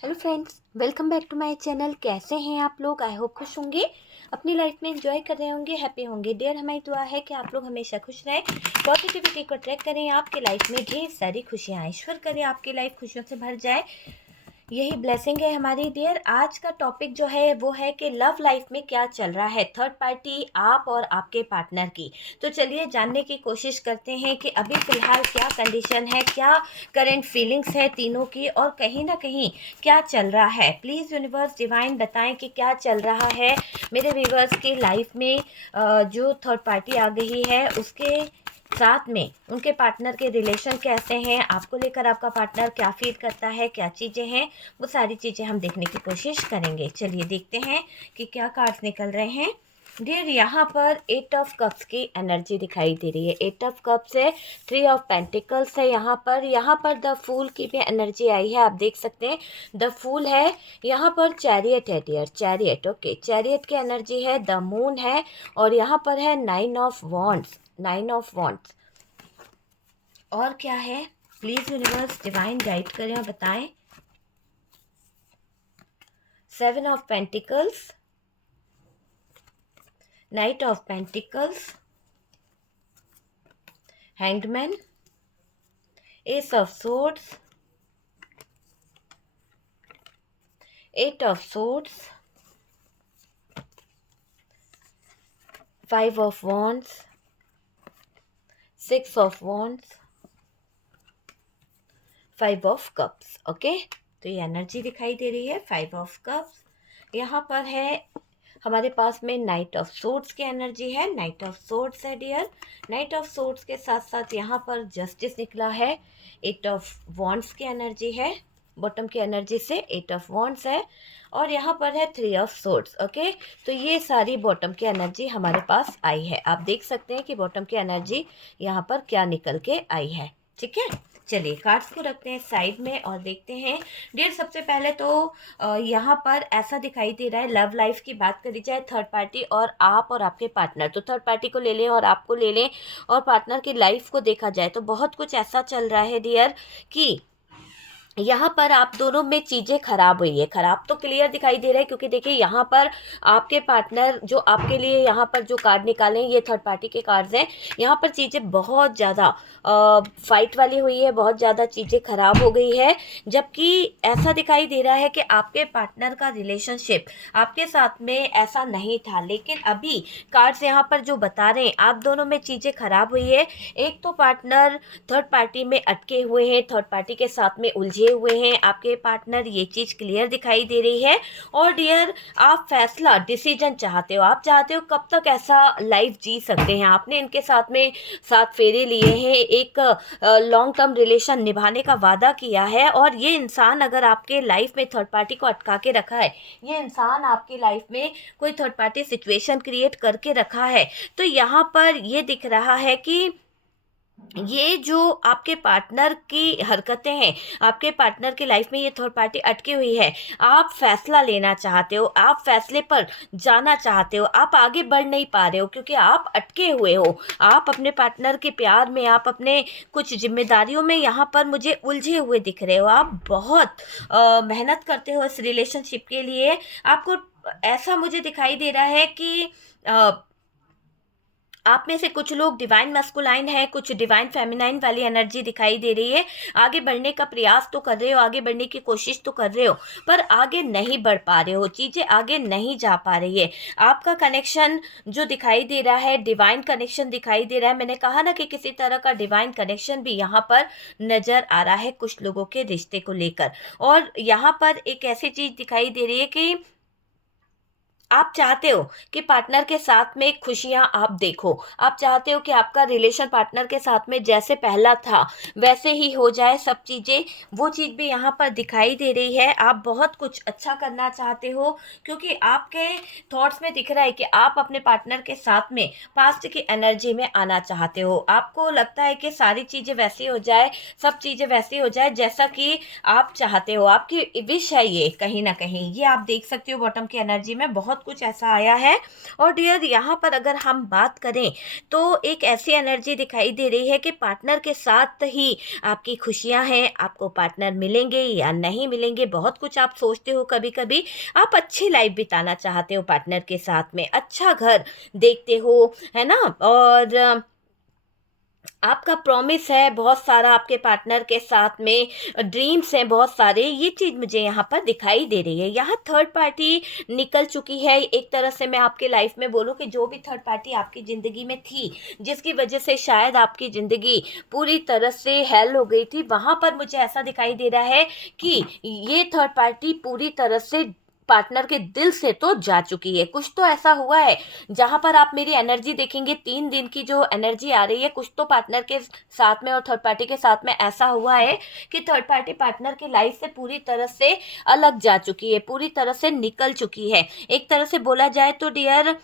Hello friends, welcome back to my channel. कैसे हैं आप लोग? आई होप खुश होंगे, अपनी लाइफ में एंजॉय कर रहे होंगे, हैप्पी होंगे। डियर, हमारी दुआ है कि आप लोग हमेशा खुश रहें, पॉजिटिविटी को ट्रैक करें, आपके लाइफ में ढेर सारी खुशियाँ आए, ईश्वर करें आपकी लाइफ खुशियों से भर जाए, यही ब्लेसिंग है हमारी। डियर, आज का टॉपिक जो है वो है कि लव लाइफ में क्या चल रहा है, थर्ड पार्टी आप और आपके पार्टनर की। तो चलिए जानने की कोशिश करते हैं कि अभी फ़िलहाल क्या कंडीशन है, क्या करंट फीलिंग्स है तीनों की, और कहीं ना कहीं क्या चल रहा है। प्लीज़ यूनिवर्स डिवाइन बताएं कि क्या चल रहा है मेरे व्यूवर्स की लाइफ में। जो थर्ड पार्टी आ गई है उसके साथ में उनके पार्टनर के रिलेशन कैसे हैं, आपको लेकर आपका पार्टनर क्या फील करता है, क्या चीज़ें हैं, वो सारी चीज़ें हम देखने की कोशिश करेंगे। चलिए देखते हैं कि क्या कार्ड्स निकल रहे हैं। डियर, यहाँ पर 8 ऑफ कप्स की एनर्जी दिखाई दे रही है। 8 ऑफ कप्स है, 3 ऑफ पेंटिकल्स है यहाँ पर द फूल की भी एनर्जी आई है, आप देख सकते हैं। द फूल है, यहाँ पर चैरियट है डियर, चैरियट। ओके, चैरियट की एनर्जी है, द मून है, और यहाँ पर है 9 ऑफ वॉन्ड्स, 9 ऑफ वॉन्ड्स। और क्या है? प्लीज यूनिवर्स डिवाइन गाइड करें और बताएं। 7 of pentacles, night of pentacles, hangman, S of swords, 8 of swords, 5 of wands, 6 of wands, 5 of cups. Okay, तो ये एनर्जी दिखाई दे रही है 5 ऑफ कप्स। यहाँ पर है हमारे पास में नाइट ऑफ सोर्ड्स की एनर्जी है, नाइट ऑफ सोर्ड्स है डियर। नाइट ऑफ सोर्ड्स के साथ साथ यहाँ पर जस्टिस निकला है, 8 ऑफ वॉन्ड्स की एनर्जी है, बॉटम की एनर्जी से 8 ऑफ वॉन्ड्स है, और यहाँ पर है 3 ऑफ सोर्ड्स। ओके, तो ये सारी बॉटम की एनर्जी हमारे पास आई है। आप देख सकते हैं कि बॉटम की एनर्जी यहाँ पर क्या निकल के आई है। ठीक है, चलिए कार्ड्स को रखते हैं साइड में और देखते हैं। डियर, सबसे पहले तो यहाँ पर ऐसा दिखाई दे रहा है, लव लाइफ की बात करी जाए, थर्ड पार्टी और आप और आपके पार्टनर, तो थर्ड पार्टी को ले लें और आपको ले लें, और पार्टनर की लाइफ को देखा जाए तो बहुत कुछ ऐसा चल रहा है डियर कि यहाँ पर आप दोनों में चीज़ें खराब हुई है। खराब तो क्लियर दिखाई दे रहा है, क्योंकि देखिए यहाँ पर आपके पार्टनर जो आपके लिए यहाँ पर जो कार्ड निकाले हैं ये थर्ड पार्टी के कार्ड्स हैं। यहाँ पर चीज़ें बहुत ज़्यादा फाइट वाली हुई है, बहुत ज़्यादा चीज़ें खराब हो गई है, जबकि ऐसा दिखाई दे रहा है कि आपके पार्टनर का रिलेशनशिप आपके साथ में ऐसा नहीं था। लेकिन अभी कार्ड्स यहाँ पर जो बता रहे हैं आप दोनों में चीज़ें खराब हुई है। एक तो पार्टनर थर्ड पार्टी में अटके हुए हैं, थर्ड पार्टी के साथ में उलझे हुए हैं आपके पार्टनर, ये चीज़ क्लियर दिखाई दे रही है। और डियर, आप फैसला डिसीजन चाहते हो, आप चाहते हो कब तक ऐसा लाइफ जी सकते हैं। आपने इनके साथ में 7 फेरे लिए हैं, एक लॉन्ग टर्म रिलेशन निभाने का वादा किया है, और ये इंसान अगर आपके लाइफ में थर्ड पार्टी को अटका के रखा है, ये इंसान आपकी लाइफ में कोई थर्ड पार्टी सिचुएशन क्रिएट करके रखा है, तो यहाँ पर ये दिख रहा है कि ये जो आपके पार्टनर की हरकतें हैं, आपके पार्टनर की लाइफ में ये थर्ड पार्टी अटकी हुई है, आप फैसला लेना चाहते हो, आप फैसले पर जाना चाहते हो, आप आगे बढ़ नहीं पा रहे हो क्योंकि आप अटके हुए हो। आप अपने पार्टनर के प्यार में, आप अपने कुछ जिम्मेदारियों में यहाँ पर मुझे उलझे हुए दिख रहे हो। आप बहुत मेहनत करते हो इस रिलेशनशिप के लिए। आपको ऐसा मुझे दिखाई दे रहा है कि आप में से कुछ लोग डिवाइन मस्कुलाइन है, कुछ डिवाइन फेमिनाइन वाली एनर्जी दिखाई दे रही है। आगे बढ़ने का प्रयास तो कर रहे हो, आगे बढ़ने की कोशिश तो कर रहे हो, पर आगे नहीं बढ़ पा रहे हो, चीज़ें आगे नहीं जा पा रही है। आपका कनेक्शन जो दिखाई दे रहा है, डिवाइन कनेक्शन दिखाई दे रहा है। मैंने कहा ना कि किसी तरह का डिवाइन कनेक्शन भी यहाँ पर नज़र आ रहा है कुछ लोगों के रिश्ते को लेकर। और यहाँ पर एक ऐसी चीज़ दिखाई दे रही है कि आप चाहते हो कि पार्टनर के साथ में खुशियां आप देखो, आप चाहते हो कि आपका रिलेशन पार्टनर के साथ में जैसे पहला था वैसे ही हो जाए सब चीज़ें, वो चीज़ भी यहाँ पर दिखाई दे रही है। आप बहुत कुछ अच्छा करना चाहते हो, क्योंकि आपके थॉट्स में दिख रहा है कि आप अपने पार्टनर के साथ में पास्ट की एनर्जी में आना चाहते हो। आपको लगता है कि सारी चीज़ें वैसी हो जाए, सब चीज़ें वैसी हो जाए जैसा कि आप चाहते हो, आपकी विश है ये कहीं ना कहीं। ये आप देख सकते हो बॉटम की एनर्जी में बहुत बहुत कुछ ऐसा आया है। और डियर यहाँ पर अगर हम बात करें तो एक ऐसी एनर्जी दिखाई दे रही है कि पार्टनर के साथ ही आपकी खुशियां हैं, आपको पार्टनर मिलेंगे या नहीं मिलेंगे, बहुत कुछ आप सोचते हो, कभी कभी आप अच्छी लाइफ बिताना चाहते हो पार्टनर के साथ में, अच्छा घर देखते हो, है ना। और आपका प्रॉमिस है बहुत सारा आपके पार्टनर के साथ में, ड्रीम्स हैं बहुत सारे, ये चीज़ मुझे यहाँ पर दिखाई दे रही है। यहाँ थर्ड पार्टी निकल चुकी है। एक तरह से मैं आपके लाइफ में बोलूँ कि जो भी थर्ड पार्टी आपकी ज़िंदगी में थी, जिसकी वजह से शायद आपकी ज़िंदगी पूरी तरह से हेल हो गई थी, वहाँ पर मुझे ऐसा दिखाई दे रहा है कि ये थर्ड पार्टी पूरी तरह से पार्टनर के दिल से तो जा चुकी है। कुछ तो ऐसा हुआ है जहां पर आप मेरी एनर्जी देखेंगे, 3 दिन की जो एनर्जी आ रही है, कुछ तो पार्टनर के साथ में और थर्ड पार्टी के साथ में ऐसा हुआ है कि थर्ड पार्टी पार्टनर की लाइफ से पूरी तरह से अलग जा चुकी है, पूरी तरह से निकल चुकी है। एक तरह से बोला जाए तो डियर,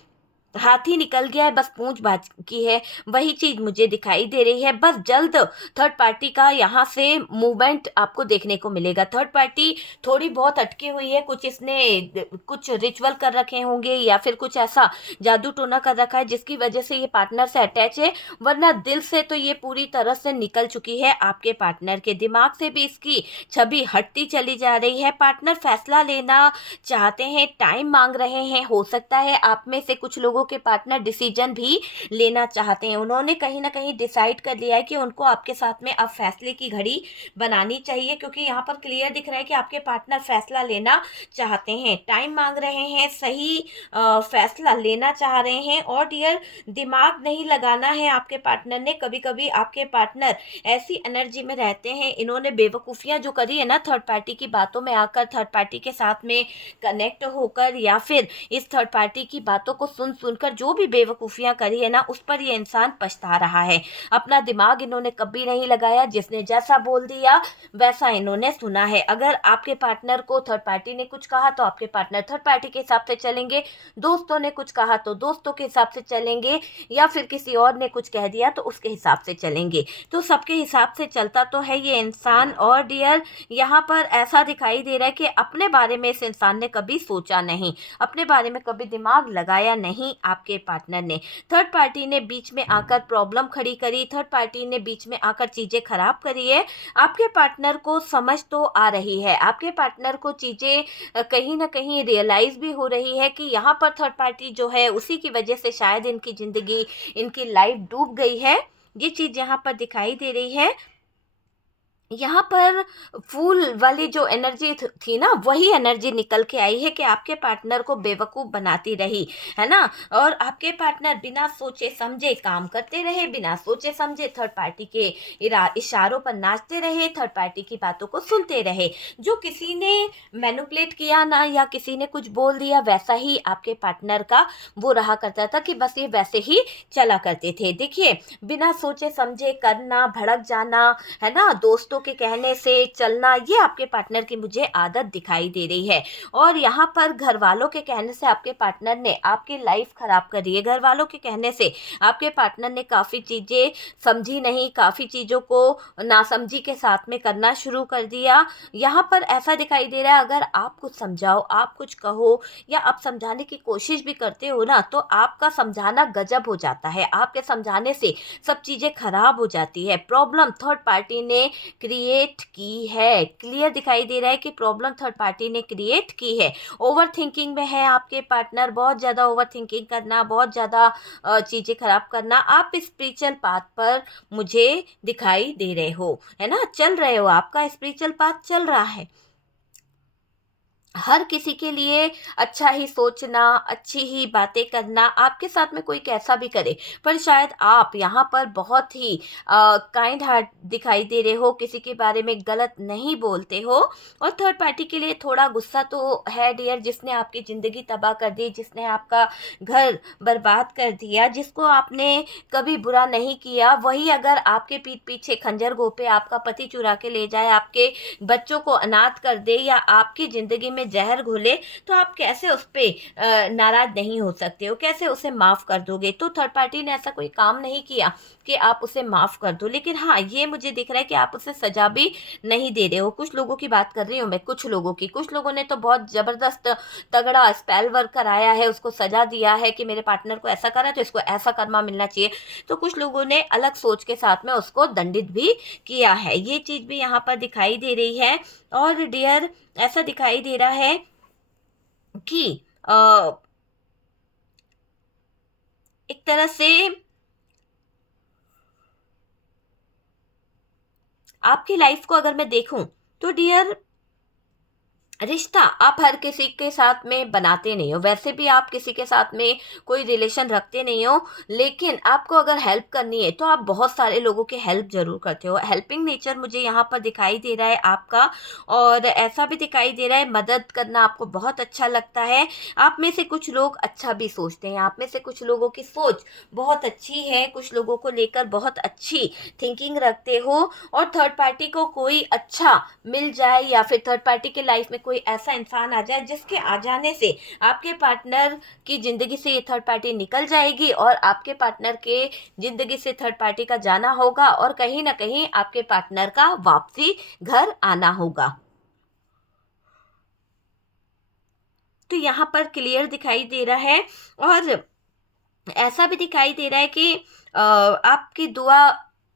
हाथी निकल गया है, बस पूंछ बाकी है, वही चीज मुझे दिखाई दे रही है। बस जल्द थर्ड पार्टी का यहाँ से मूवमेंट आपको देखने को मिलेगा। थर्ड पार्टी थोड़ी बहुत अटकी हुई है, कुछ इसने कुछ रिचुअल कर रखे होंगे या फिर कुछ ऐसा जादू टोना कर रखा है जिसकी वजह से ये पार्टनर से अटैच है, वरना दिल से तो ये पूरी तरह से निकल चुकी है। आपके पार्टनर के दिमाग से भी इसकी छवि हटती चली जा रही है। पार्टनर फैसला लेना चाहते हैं, टाइम मांग रहे हैं। हो सकता है आप में से कुछ लोगों के पार्टनर डिसीजन भी लेना चाहते हैं, उन्होंने कहीं ना कहीं डिसाइड कर लिया है कि उनको आपके साथ में अब फैसले की घड़ी बनानी चाहिए, क्योंकि यहाँ पर क्लियर दिख रहा है कि आपके पार्टनर फैसला लेना चाहते हैं, टाइम मांग रहे हैं, सही फैसला लेना चाह रहे हैं। और डियर, दिमाग नहीं लगाना है आपके पार्टनर ने। कभी कभी आपके पार्टनर ऐसी एनर्जी में रहते हैं, इन्होंने बेवकूफ़ियाँ जो करी है ना थर्ड पार्टी की बातों में आकर, थर्ड पार्टी के साथ में कनेक्ट होकर, या फिर इस थर्ड पार्टी की बातों को सुन सुनकर जो भी बेवकूफ़ियाँ करी है ना, उस पर ये इंसान पछता रहा है। अपना दिमाग इन्होंने कभी नहीं लगाया, जिसने जैसा बोल दिया वैसा इन्होंने सुना है। अगर आपके पार्टनर को थर्ड पार्टी ने कुछ कहा तो आपके पार्टनर थर्ड पार्टी के हिसाब से चलेंगे, दोस्तों ने कुछ कहा तो दोस्तों के हिसाब से चलेंगे, या फिर किसी और ने कुछ कह दिया तो उसके हिसाब से चलेंगे। तो सबके हिसाब से चलता तो है ये इंसान। और डियर, यहाँ पर ऐसा दिखाई दे रहा है कि अपने बारे में इस इंसान ने कभी सोचा नहीं, अपने बारे में कभी दिमाग लगाया नहीं आपके पार्टनर ने। थर्ड पार्टी ने बीच में आकर प्रॉब्लम खड़ी करी, थर्ड पार्टी ने बीच में आकर चीज़ें खराब करी है। आपके पार्टनर को समझ तो आ रही है, आपके पार्टनर को चीज़ें कहीं ना कहीं रियलाइज भी हो रही है कि यहाँ पर थर्ड पार्टी जो है उसी की वजह से शायद इनकी ज़िंदगी, इनकी लाइफ डूब गई है। ये चीज़ यहाँ पर दिखाई दे रही है। यहाँ पर फूल वाली जो एनर्जी थी ना, वही एनर्जी निकल के आई है कि आपके पार्टनर को बेवकूफ़ बनाती रही, है ना। और आपके पार्टनर बिना सोचे समझे काम करते रहे, बिना सोचे समझे थर्ड पार्टी के इशारों पर नाचते रहे, थर्ड पार्टी की बातों को सुनते रहे। जो किसी ने मैनिपुलेट किया ना, या किसी ने कुछ बोल दिया, वैसा ही आपके पार्टनर का वो रहा करता था कि बस ये वैसे ही चला करते थे। देखिए, बिना सोचे समझे करना, भड़क जाना, है ना, दोस्तों के कहने से चलना, ये आपके पार्टनर की मुझे आदत दिखाई दे रही है। और यहाँ पर घर वालों के कहने से आपके पार्टनर ने आपकी लाइफ खराब करी है। घर वालों के कहने से आपके पार्टनर ने काफ़ी चीज़ें समझी नहीं, काफ़ी चीज़ों को नासमझी के साथ में करना शुरू कर दिया। यहाँ पर ऐसा दिखाई दे रहा है, अगर आप कुछ समझाओ, आप कुछ कहो, या आप समझाने की कोशिश भी करते हो ना, तो आपका समझाना गजब हो जाता है, आपके समझाने से सब चीज़ें खराब हो जाती है। प्रॉब्लम थर्ड पार्टी ने क्रिएट की है, क्लियर दिखाई दे रहा है कि प्रॉब्लम थर्ड पार्टी ने क्रिएट की है। ओवर थिंकिंग में है आपके पार्टनर, बहुत ज़्यादा ओवर थिंकिंग करना, बहुत ज़्यादा चीज़ें खराब करना। आप स्पिरिचुअल पाथ पर मुझे दिखाई दे रहे हो, है ना, चल रहे हो, आपका स्पिरिचुअल पाथ चल रहा है। हर किसी के लिए अच्छा ही सोचना, अच्छी ही बातें करना, आपके साथ में कोई कैसा भी करे, पर शायद आप यहाँ पर बहुत ही काइंड हार्ट दिखाई दे रहे हो, किसी के बारे में गलत नहीं बोलते हो। और थर्ड पार्टी के लिए थोड़ा गुस्सा तो है डियर, जिसने आपकी ज़िंदगी तबाह कर दी, जिसने आपका घर बर्बाद कर दिया, जिसको आपने कभी बुरा नहीं किया, वही अगर आपके पीठ पीछे खंजर घोंपे, आपका पति चुरा के ले जाए, आपके बच्चों को अनाथ कर दे, या आपकी ज़िंदगी में जहर घोले, तो आप कैसे उस पर नाराज़ नहीं हो सकते हो, कैसे उसे माफ़ कर दोगे। तो थर्ड पार्टी ने ऐसा कोई काम नहीं किया कि आप उसे माफ़ कर दो, लेकिन हाँ, ये मुझे दिख रहा है कि आप उसे सज़ा भी नहीं दे रहे हो। कुछ लोगों की बात कर रही हूँ मैं, कुछ लोगों की। कुछ लोगों ने तो बहुत ज़बरदस्त तगड़ा स्पेल वर्क कराया है, उसको सज़ा दिया है कि मेरे पार्टनर को ऐसा करा तो इसको ऐसा कर्मा मिलना चाहिए। तो कुछ लोगों ने अलग सोच के साथ में उसको दंडित भी किया है। ये चीज़ भी यहाँ पर दिखाई दे रही है। और डियर, ऐसा दिखाई दे रहा है कि एक तरह से आपकी लाइफ को अगर मैं देखूं तो डियर, रिश्ता आप हर किसी के साथ में बनाते नहीं हो, वैसे भी आप किसी के साथ में कोई रिलेशन रखते नहीं हो, लेकिन आपको अगर हेल्प करनी है तो आप बहुत सारे लोगों की हेल्प ज़रूर करते हो। हेल्पिंग नेचर मुझे यहाँ पर दिखाई दे रहा है आपका। और ऐसा भी दिखाई दे रहा है मदद करना आपको बहुत अच्छा लगता है। आप में से कुछ लोग अच्छा भी सोचते हैं, आप में से कुछ लोगों की सोच बहुत अच्छी है, कुछ लोगों को लेकर बहुत अच्छी थिंकिंग रखते हो। और थर्ड पार्टी को कोई अच्छा मिल जाए या फिर थर्ड पार्टी के लाइफ में कोई ऐसा इंसान आ जाए जिसके आ जाने से आपके पार्टनर की ज़िंदगी से ये थर्ड पार्टी निकल जाएगी और आपके पार्टनर के ज़िंदगी से थर्ड पार्टी का जाना होगा और कहीं ना कहीं आपके पार्टनर का वापसी घर आना होगा। तो यहाँ पर क्लियर दिखाई दे रहा है। और ऐसा भी दिखाई दे रहा है कि आपकी दुआ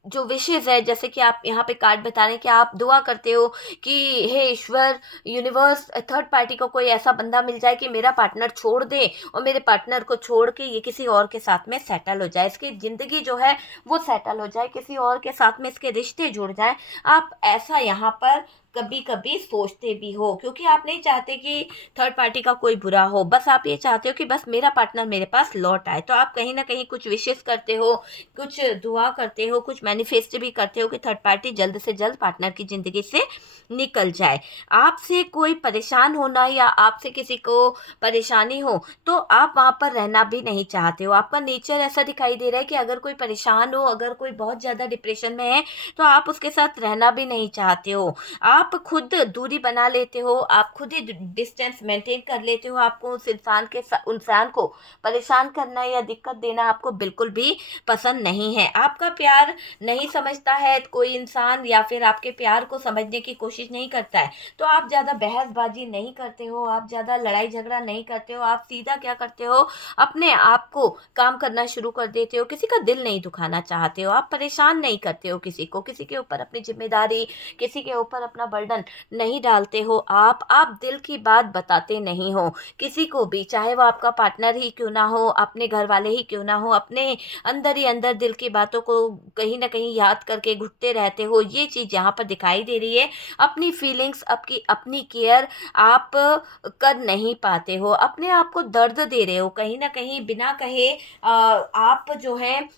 जो विशेष है, जैसे कि आप यहाँ पे कार्ड बता रहे हैं कि आप दुआ करते हो कि हे ईश्वर, यूनिवर्स, थर्ड पार्टी को कोई ऐसा बंदा मिल जाए कि मेरा पार्टनर छोड़ दे और मेरे पार्टनर को छोड़ के ये किसी और के साथ में सेटल हो जाए, इसकी ज़िंदगी जो है वो सेटल हो जाए, किसी और के साथ में इसके रिश्ते जुड़ जाए। आप ऐसा यहाँ पर कभी कभी सोचते भी हो, क्योंकि आप नहीं चाहते कि थर्ड पार्टी का कोई बुरा हो, बस आप ये चाहते हो कि बस मेरा पार्टनर मेरे पास लौट आए। तो आप कहीं ना कहीं कुछ विशेष करते हो, कुछ दुआ करते हो, कुछ मैनिफेस्ट भी करते हो कि थर्ड पार्टी जल्द से जल्द पार्टनर की ज़िंदगी से निकल जाए। आपसे कोई परेशान होना या आपसे किसी को परेशानी हो तो आप वहाँ पर रहना भी नहीं चाहते हो। आपका नेचर ऐसा दिखाई दे रहा है कि अगर कोई परेशान हो, अगर कोई बहुत ज़्यादा डिप्रेशन में है तो आप उसके साथ रहना भी नहीं चाहते हो। आप खुद दूरी बना लेते हो, आप खुद ही डिस्टेंस मेंटेन कर लेते हो। आपको उस इंसान को परेशान करना या दिक्कत देना आपको बिल्कुल भी पसंद नहीं है। आपका प्यार नहीं समझता है कोई इंसान या फिर आपके प्यार को समझने की कोशिश नहीं करता है तो आप ज़्यादा बहसबाजी नहीं करते हो, आप ज़्यादा लड़ाई झगड़ा नहीं करते हो। आप सीधा क्या करते हो, अपने आप को काम करना शुरू कर देते हो, किसी का दिल नहीं दुखाना चाहते हो, आप परेशान नहीं करते हो किसी को, किसी के ऊपर अपनी जिम्मेदारी, किसी के ऊपर अपना बर्डन नहीं डालते हो। आप दिल की बात बताते नहीं हो किसी को भी, चाहे वो आपका पार्टनर ही क्यों ना हो, अपने घर वाले ही क्यों ना हो। अपने अंदर ही अंदर दिल की बातों को कहीं ना कहीं याद करके घुटते रहते हो। ये चीज़ यहाँ पर दिखाई दे रही है। अपनी फीलिंग्स, आपकी अपनी केयर आप कर नहीं पाते हो, अपने आप को दर्द दे रहे हो कहीं ना कहीं बिना कहे। आप जो है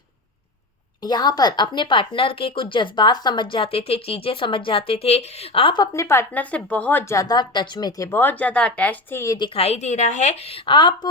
यहाँ पर अपने पार्टनर के कुछ जज्बात समझ जाते थे, चीज़ें समझ जाते थे। आप अपने पार्टनर से बहुत ज़्यादा टच में थे, बहुत ज़्यादा अटैच थे, ये दिखाई दे रहा है। आप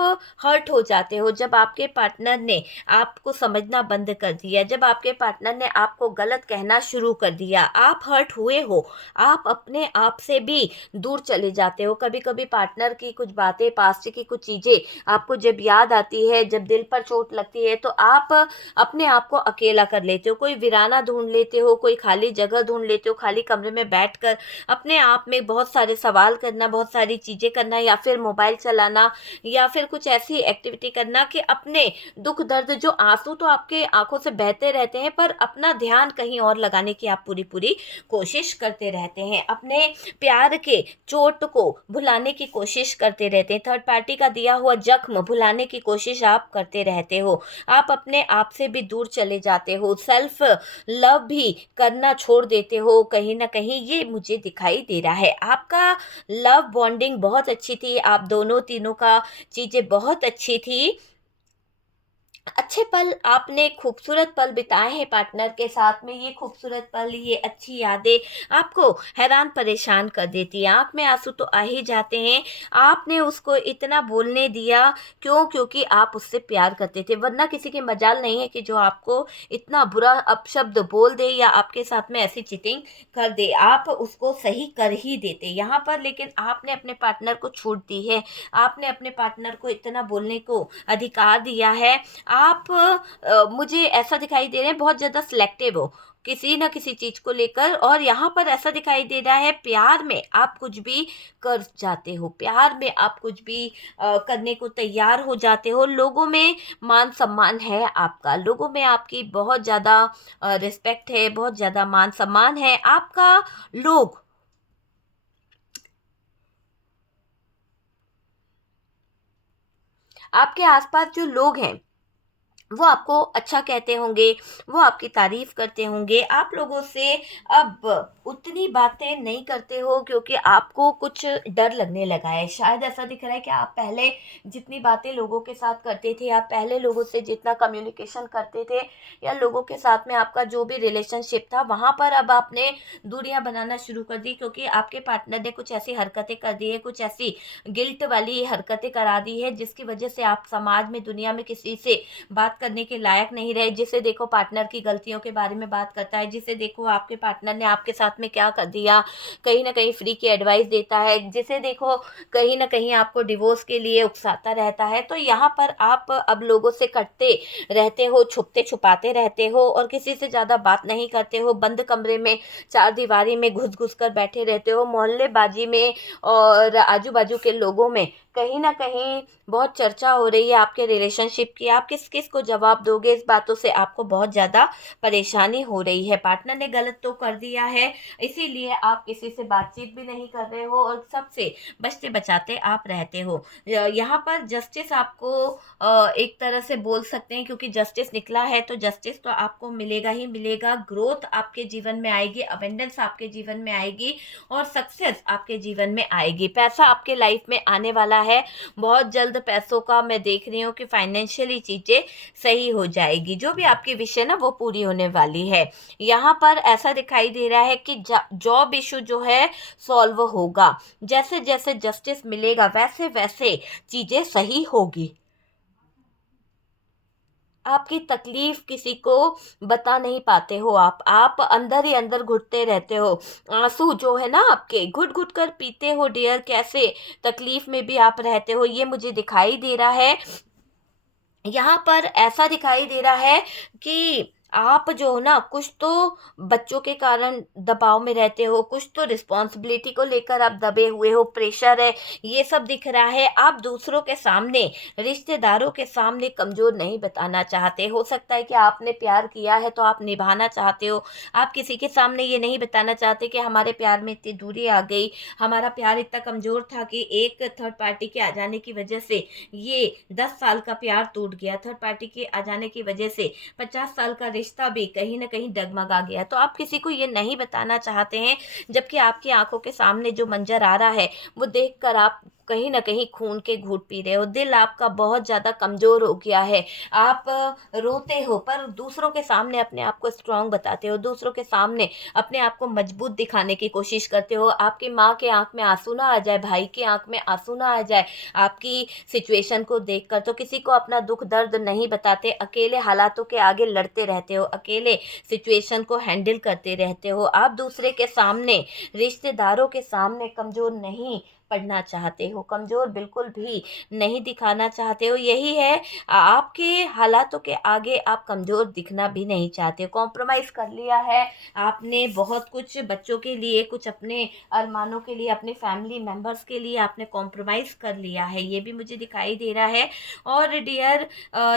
हर्ट हो जाते हो जब आपके पार्टनर ने आपको समझना बंद कर दिया, जब आपके पार्टनर ने आपको गलत कहना शुरू कर दिया, आप हर्ट हुए हो। आप अपने आप से भी दूर चले जाते हो। कभी कभी पार्टनर की कुछ बातें, पास्ट की कुछ चीज़ें आपको जब याद आती है, जब दिल पर चोट लगती है तो आप अपने आप को अकेला कर लेते हो, कोई वीराना ढूंढ लेते हो, कोई खाली जगह ढूंढ लेते हो, खाली कमरे में बैठकर अपने आप में बहुत सारे सवाल करना, बहुत सारी चीज़ें करना, या फिर मोबाइल चलाना, या फिर कुछ ऐसी एक्टिविटी करना कि अपने दुख दर्द, जो आंसू तो आपके आंखों से बहते रहते हैं पर अपना ध्यान कहीं और लगाने की आप पूरी पूरी कोशिश करते रहते हैं, अपने प्यार के चोट को भुलाने की कोशिश करते रहते हैं, थर्ड पार्टी का दिया हुआ जख्म भुलाने की कोशिश आप करते रहते हो। आप अपने आप से भी दूर चले जाते हो, सेल्फ लव भी करना छोड़ देते हो कहीं ना कहीं, ये मुझे दिखाई दे रहा है। आपका लव बॉन्डिंग बहुत अच्छी थी, आप दोनों तीनों का चीज़ें बहुत अच्छी थी, अच्छे पल, आपने खूबसूरत पल बिताए हैं पार्टनर के साथ में। ये खूबसूरत पल, ये अच्छी यादें आपको हैरान परेशान कर देती हैं, आँख में आंसू तो आ ही जाते हैं। आपने उसको इतना बोलने दिया क्यों? क्योंकि आप उससे प्यार करते थे, वरना किसी की मजाल नहीं है कि जो आपको इतना बुरा अपशब्द बोल दे या आपके साथ में ऐसी चीटिंग कर दे, आप उसको सही कर ही देते यहाँ पर। लेकिन आपने अपने पार्टनर को छूट दी है, आपने अपने पार्टनर को इतना बोलने को अधिकार दिया है। आप मुझे ऐसा दिखाई दे रहे हैं बहुत ज़्यादा सिलेक्टिव हो किसी न किसी चीज़ को लेकर, और यहाँ पर ऐसा दिखाई दे रहा है प्यार में आप कुछ भी कर जाते हो, प्यार में आप कुछ भी करने को तैयार हो जाते हो। लोगों में मान सम्मान है आपका, लोगों में आपकी बहुत ज़्यादा रिस्पेक्ट है, बहुत ज़्यादा मान सम्मान है आपका। लोग आपके आसपास जो लोग हैं वो आपको अच्छा कहते होंगे, वो आपकी तारीफ करते होंगे, आप लोगों से अब उतनी बातें नहीं करते हो क्योंकि आपको कुछ डर लगने लगा है। शायद ऐसा दिख रहा है कि आप पहले जितनी बातें लोगों के साथ करते थे, आप पहले लोगों से जितना कम्युनिकेशन करते थे, या लोगों के साथ में आपका जो भी रिलेशनशिप था, वहाँ पर अब आपने दूरियां बनाना शुरू कर दी क्योंकि आपके पार्टनर ने कुछ ऐसी हरकतें कर दी है, कुछ ऐसी गिल्ट वाली हरकतें करा दी है जिसकी वजह से आप समाज में, दुनिया में किसी से बात करने के लायक नहीं रहे। जिसे देखो पार्टनर की गलतियों के बारे में बात करता है, जिसे देखो आपके पार्टनर ने आपके साथ में क्या कर दिया, कहीं ना कहीं फ्री की एडवाइस देता है, जिसे देखो कहीं ना कहीं आपको डिवोर्स के लिए उकसाता रहता है। तो यहाँ पर आप अब लोगों से कटते रहते हो, छुपते छुपाते रहते हो और किसी से ज़्यादा बात नहीं करते हो, बंद कमरे में चार दीवारी में घुस घुस कर बैठे रहते हो, मोहल्लेबाजी में और आजू बाजू के लोगों में कहीं ना कहीं बहुत चर्चा हो रही है आपके रिलेशनशिप की। आप किस किस को जवाब दोगे, इस बातों से आपको बहुत ज़्यादा परेशानी हो रही है। पार्टनर ने गलत तो कर दिया है, इसीलिए आप किसी से बातचीत भी नहीं कर रहे हो और सबसे बचते बचाते आप रहते हो। यहाँ पर जस्टिस आपको एक तरह से बोल सकते हैं, क्योंकि जस्टिस निकला है तो जस्टिस तो आपको मिलेगा ही मिलेगा। ग्रोथ आपके जीवन में आएगी, अबेंडेंस आपके जीवन में आएगी और सक्सेस आपके जीवन में आएगी। पैसा आपके लाइफ में आने वाला है बहुत जल्द। पैसों का मैं देख रही हूँ कि फाइनेंशियली चीज़ें सही हो जाएगी, जो भी आपकी विश है ना वो पूरी होने वाली है। यहाँ पर ऐसा दिखाई दे रहा है कि जॉब इशू जो है सॉल्व होगा, जैसे जैसे जस्टिस मिलेगा वैसे वैसे चीज़ें सही होगी। आपकी तकलीफ किसी को बता नहीं पाते हो, आप अंदर ही अंदर घुटते रहते हो। आंसू जो है ना आपके घुट घुट कर पीते हो डियर, कैसे तकलीफ में भी आप रहते हो, ये मुझे दिखाई दे रहा है। यहाँ पर ऐसा दिखाई दे रहा है कि आप जो हो ना कुछ तो बच्चों के कारण दबाव में रहते हो, कुछ तो रिस्पॉन्सिबिलिटी को लेकर आप दबे हुए हो, प्रेशर है, ये सब दिख रहा है। आप दूसरों के सामने, रिश्तेदारों के सामने कमज़ोर नहीं बताना चाहते। हो सकता है कि आपने प्यार किया है तो आप निभाना चाहते हो, आप किसी के सामने ये नहीं बताना चाहते कि हमारे प्यार में इतनी दूरी आ गई, हमारा प्यार इतना कमज़ोर था कि एक थर्ड पार्टी के आ जाने की वजह से ये 10 साल का प्यार टूट गया, थर्ड पार्टी के आ जाने की वजह से 50 साल का रिश्ता भी कहीं ना कहीं डगमगा गया। तो आप किसी को ये नहीं बताना चाहते हैं, जबकि आपकी आंखों के सामने जो मंजर आ रहा है वो देखकर आप कहीं ना कहीं खून के घूंट पी रहे हो। दिल आपका बहुत ज़्यादा कमज़ोर हो गया है, आप रोते हो पर दूसरों के सामने अपने आप को स्ट्रांग बताते हो, दूसरों के सामने अपने आप को मजबूत दिखाने की कोशिश करते हो। आपकी माँ के आंख में आंसू ना आ जाए, भाई के आंख में आंसू ना आ जाए आपकी सिचुएशन को देखकर, तो किसी को अपना दुख दर्द नहीं बताते, अकेले हालातों के आगे लड़ते रहते हो, अकेले सिचुएशन को हैंडल करते रहते हो। आप दूसरे के सामने, रिश्तेदारों के सामने कमज़ोर नहीं पड़ना चाहते हो, कमज़ोर बिल्कुल भी नहीं दिखाना चाहते हो। यही है, आपके हालातों के आगे आप कमज़ोर दिखना भी नहीं चाहते, कॉम्प्रोमाइज़ कर लिया है आपने बहुत कुछ बच्चों के लिए, कुछ अपने अरमानों के लिए, अपने फैमिली मेम्बर्स के लिए आपने कॉम्प्रोमाइज़ कर लिया है, ये भी मुझे दिखाई दे रहा है। और डियर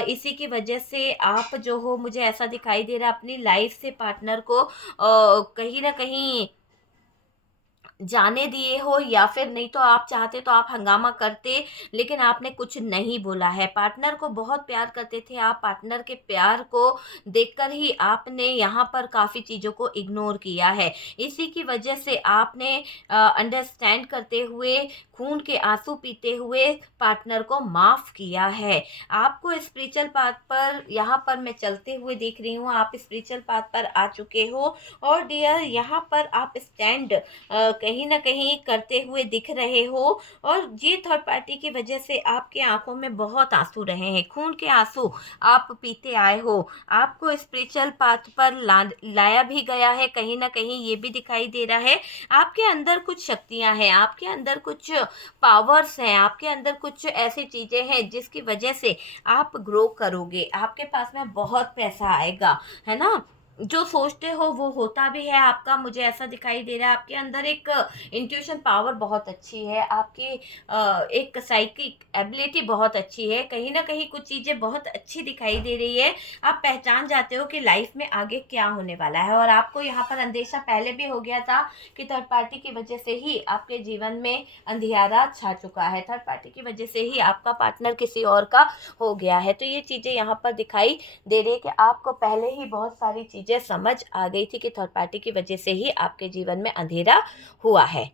इसी की वजह से आप जो हो, मुझे ऐसा दिखाई दे रहा है अपनी लाइफ से पार्टनर को कहीं ना कहीं जाने दिए हो, या फिर नहीं तो आप चाहते तो आप हंगामा करते, लेकिन आपने कुछ नहीं बोला है। पार्टनर को बहुत प्यार करते थे आप, पार्टनर के प्यार को देखकर ही आपने यहाँ पर काफ़ी चीज़ों को इग्नोर किया है। इसी की वजह से आपने अंडरस्टैंड करते हुए, खून के आंसू पीते हुए पार्टनर को माफ़ किया है। आपको स्पिरिचुअल पाथ पर यहाँ पर मैं चलते हुए देख रही हूँ, आप स्पिरिचुअल पाथ पर आ चुके हो। और डियर यहाँ पर आप स्टैंड कहीं ना कहीं करते हुए दिख रहे हो, और ये थर्ड पार्टी की वजह से आपके आंखों में बहुत आंसू रहे हैं, खून के आंसू आप पीते आए हो। आपको स्पिरिचुअल पाथ पर लाया भी गया है, कहीं ना कहीं ये भी दिखाई दे रहा है। आपके अंदर कुछ शक्तियां हैं, आपके अंदर कुछ पावर्स हैं, आपके अंदर कुछ ऐसी चीजें हैं जिसकी वजह से आप ग्रो करोगे, आपके पास में बहुत पैसा आएगा, है ना। जो सोचते हो वो होता भी है आपका, मुझे ऐसा दिखाई दे रहा है। आपके अंदर एक इंट्यूशन पावर बहुत अच्छी है, आपकी एक साइकिक एबिलिटी बहुत अच्छी है, कहीं ना कहीं कुछ चीज़ें बहुत अच्छी दिखाई दे रही है। आप पहचान जाते हो कि लाइफ में आगे क्या होने वाला है, और आपको यहाँ पर अंदेशा पहले भी हो गया था कि थर्ड पार्टी की वजह से ही आपके जीवन में अंधियारा छा चुका है, थर्ड पार्टी की वजह से ही आपका पार्टनर किसी और का हो गया है। तो ये चीज़ें यहाँ पर दिखाई दे रही है कि आपको पहले ही बहुत सारी चीज़ें समझ आ गई थी कि थर्ड पार्टी की वजह से ही आपके जीवन में अंधेरा हुआ है।